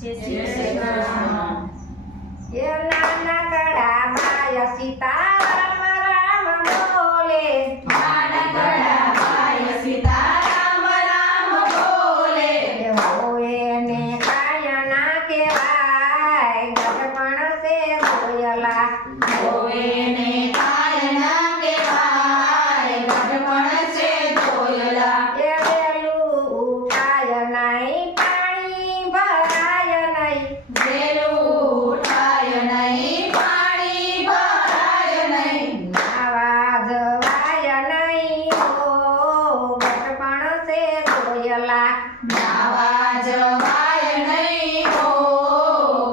જય શ્રી કૃષ્ણ. એ નાનકડા બાય સીતારામ રામ બોલે, નાનકડા બાય સીતારામ રામ બોલે. એ હોય ને કાયા ના કહેવાય, ગઢપણ સે જોયલા. હોવે ને કાય ના કહેવાય, ગઢપણ છે જોયેલા. એ વેલું ઉઠાય નહીં, પાણી ભરાય નહીં. વેલું ઉઠાય નહીં, પાણી ભરાય નહીં. નાવા જવાય નહીં, ઓ ગઢપણ સે જોયલા. નાવા જવાય નહીં, હો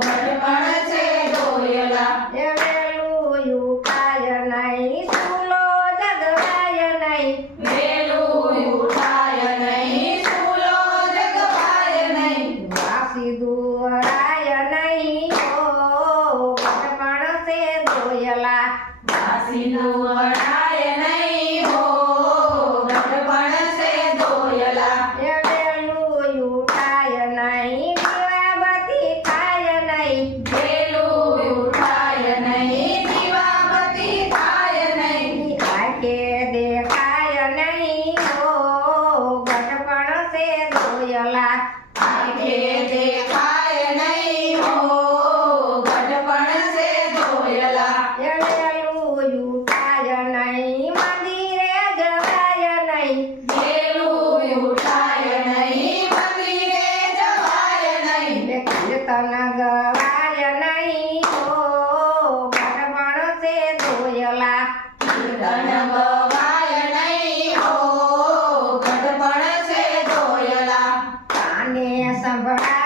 ગઢપણ છે જોયેલા. એ વેલું ઉઠાય નહીં, ચૂલો જગવાય નહીં. વેલું ઉઠાય નહીં, ચૂલો જગવાય નહીં. વાસી દુવરાય નહીં, ઓ ગઢપણ સે જોયલા. વાસીનું વળાય નહીં, હો ગઢપણ છે જોયેલા. એ વેલું ઉઠાય નહીં, દીવાબત્તી થાય નહીં. વેલું ઉઠાય નહીં, દીવાબત્તી થાય નહીં. આંખે દેખાય નહીં, ઓ ગઢપણ સે જોયલા. આંખે દેખાય નહીં, હો ગઢપણ છે જોયેલા. એ વેલું ઉઠાય નહીં, મંદિરે જવાય નહીં. વેલું ઉઠાય નહીં, મંદિરે જવાય નહીં. એ કીર્તન ગવાય નહીં, ઓ ગઢપણ સે જોયલા. કીર્તન ગવાય નહીં, હો ગઢપણ છે જોયેલા. કાને સંભળાય